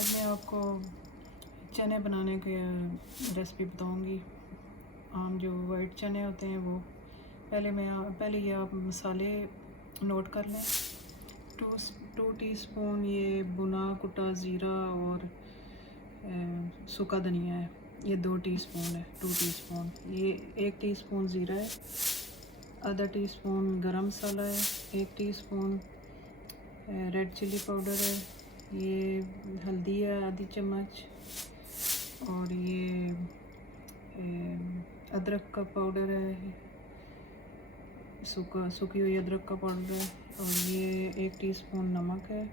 आज मैं आपको चने बनाने के रेसिपी बताऊंगी। आम जो वाइट चने होते हैं वो पहले ये आप मसाले नोट कर लें। टू टीस्पून ये बुना कुटा ज़ीरा और सूखा धनिया है। ये 2 टीस्पून है। 2 टीस्पून ये 1 टीस्पून ज़ीरा है। आधा टीस्पून गरम मसाला है। 1 टीस्पून रेड चिली पाउडर है। ये हल्दी है आधी चम्मच। और ये अदरक का पाउडर है, सूखी हुई अदरक का पाउडर है। और ये 1 टीस्पून नमक है।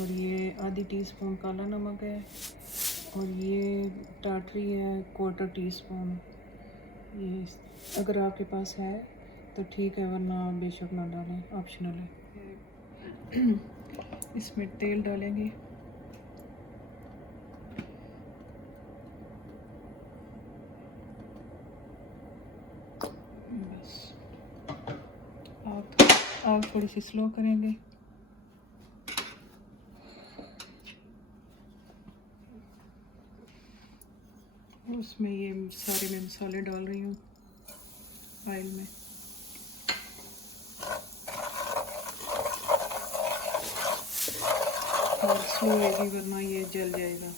और ये आधी टीस्पून काला नमक है। और ये टाटरी है 1/4 टीस्पून। ये अगर आपके पास है तो ठीक है, वरना आप बेशक ना डालें, ऑप्शनल है। इसमें तेल डालेंगे। बस आप थोड़ी सी स्लो करेंगे। उसमें ये सारे मैं मसाले डाल रही हूँ ऑयल में। और स्लो रहेगी वरना ये जल जाएगा।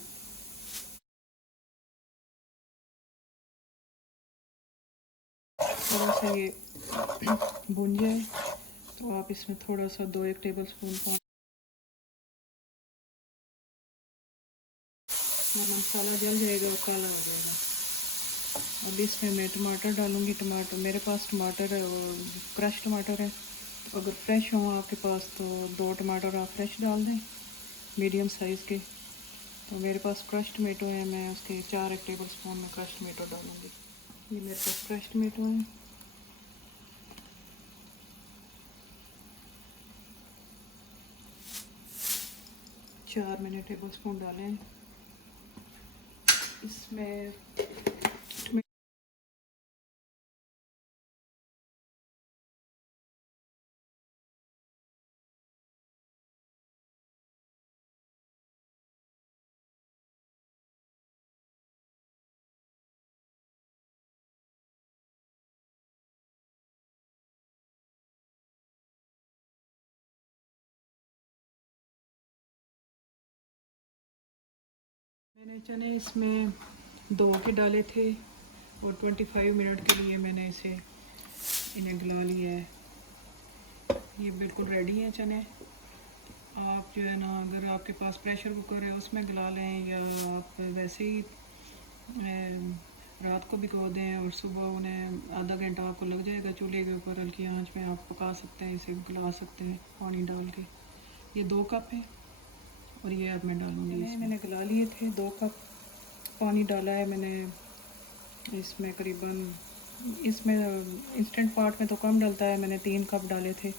थोड़ा सा ये भुन जाए तो आप इसमें थोड़ा सा 2-1 टेबल स्पून पानी, वरना मसाला जल जाएगा और काला हो जाएगा। अब इसमें मैं टमाटर डालूँगी। टमाटर मेरे पास टमाटर है और क्रश टमाटर है। तो अगर फ्रेश हो आपके पास तो 2 टमाटर आप फ्रेश डाल दें, मीडियम साइज़ के। तो मेरे पास क्रश टमेटो है, मैं उसके 4-1 टेबल स्पून में क्रश टमेटो डालूँगी। ये मेरे पास क्रश टमेटो है। चार मैंने टेबल स्पून डाले हैं। इसमें मैंने चने इसमें 2 के डाले थे और 25 मिनट के लिए मैंने इन्हें गला लिया है। ये बिल्कुल रेडी हैं चने। आप जो है ना, अगर आपके पास प्रेशर कुकर है उसमें गला लें, या आप वैसे ही रात को भिगो दें और सुबह उन्हें आधा घंटा आपको लग जाएगा चूल्हे के ऊपर हल्की आंच में आप पका सकते हैं। इसे गला सकते हैं पानी डाल के। ये 2 कप है और ये अब मैं डालूँगी। मैंने गला लिए थे, 2 कप पानी डाला है मैंने इसमें। इसमें इंस्टेंट पॉट में तो कम डलता है, मैंने 3 कप डाले थे।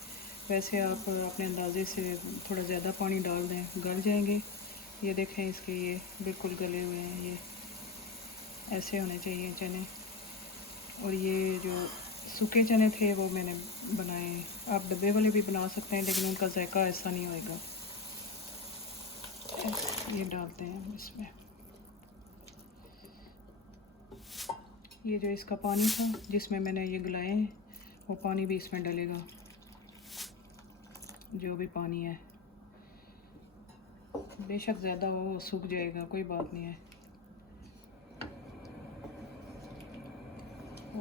वैसे आप अपने अंदाजे से थोड़ा ज़्यादा पानी डाल दें, गल जाएंगे। ये देखें, इसके ये बिल्कुल गले हुए हैं। ये ऐसे होने चाहिए चने। और ये जो सूखे चने थे वो मैंने बनाए। आप डब्बे वाले भी बना सकते हैं, लेकिन उनका जायका ऐसा नहीं होएगा। ये डालते हैं इसमें। ये जो इसका पानी था जिसमें मैंने ये गलाए हैं, वो पानी भी इसमें डलेगा, जो भी पानी है। बेशक ज़्यादा वो सूख जाएगा, कोई बात नहीं है।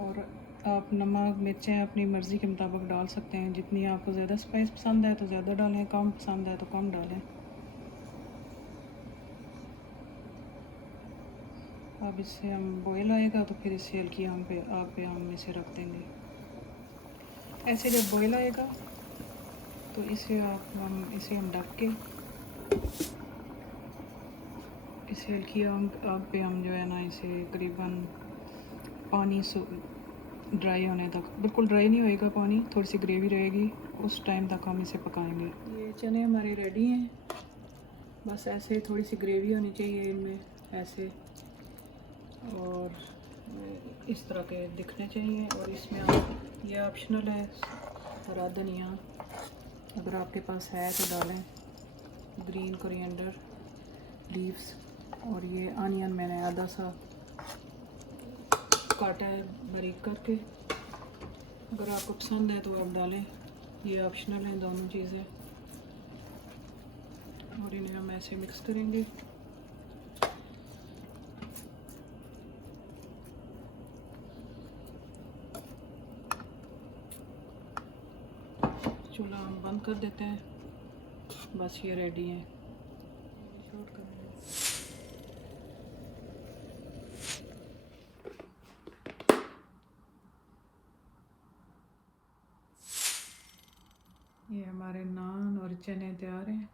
और आप नमक मिर्चें अपनी मर्ज़ी के मुताबिक डाल सकते हैं। जितनी आपको ज़्यादा स्पाइस पसंद है तो ज़्यादा डालें, कम पसंद है तो कम डालें। अब इससे हम बॉयल आएगा तो फिर इसे हल्की आग पे हम इसे रख देंगे। ऐसे जब बॉयल आएगा तो इसे हम ढक के इसे हल्की आग पे हम जो है ना, इसे करीबन पानी ड्राई होने तक, बिल्कुल ड्राई नहीं होएगा पानी, थोड़ी सी ग्रेवी रहेगी, उस टाइम तक हम इसे पकाएंगे। ये चने हमारे रेडी हैं। बस ऐसे थोड़ी सी ग्रेवी होनी चाहिए इनमें, ऐसे, और इस तरह के दिखने चाहिए। और इसमें आप ये ऑप्शनल है, हरा धनिया अगर आपके पास है तो डालें, ग्रीन कोरिएंडर लीव्स। और ये अनियन मैंने आधा सा काटा है बारीक करके। अगर आपको पसंद है तो आप डालें, ये ऑप्शनल हैं दोनों चीज़ें। और इन्हें हम ऐसे मिक्स करेंगे। चूल्हा हम बंद कर देते हैं। बस ये रेडी है। ये हमारे नान और चने तैयार हैं।